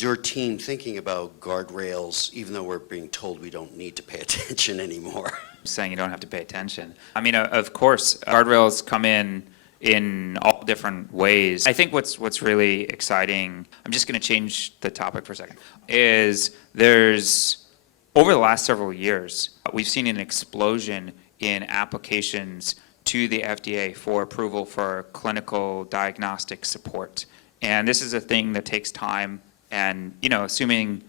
Is your team thinking about guardrails, even though we're being told we don't need to pay attention anymore? Saying you don't have to pay attention. I mean, of course, guardrails come in all different ways. I think what's really exciting, I'm just going to change the topic for a second, is over the last several years, we've seen an explosion in applications to the FDA for approval for clinical diagnostic support. And this is a thing that takes time, and assuming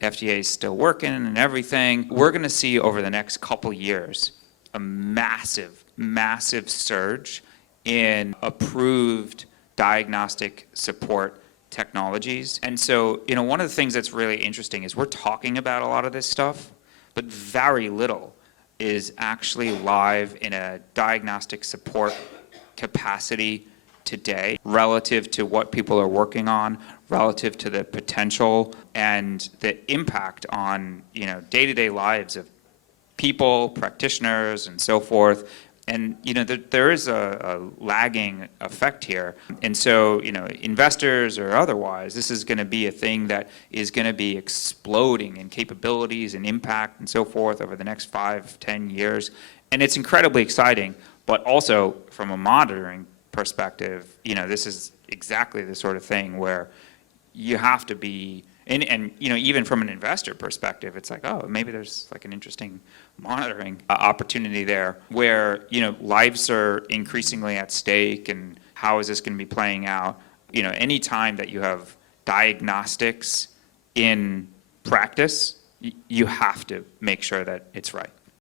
FDA is still working and everything, we're going to see over the next couple years a massive, massive surge in approved diagnostic support technologies. And so, one of the things that's really interesting is we're talking about a lot of this stuff, but very little is actually live in a diagnostic support capacity today relative to what people are working on, relative to the potential and the impact on day-to-day lives of people, practitioners, and so forth. And there is a lagging effect here. And so investors or otherwise, this is going to be a thing that is going to be exploding in capabilities and impact and so forth over the next 5-10 years. And it's incredibly exciting, but also from a monitoring perspective, this is exactly the sort of thing where you have to be, and even from an investor perspective, it's like, oh, maybe there's like an interesting monitoring opportunity there where, lives are increasingly at stake, and how is this going to be playing out? Any time that you have diagnostics in practice, you have to make sure that it's right.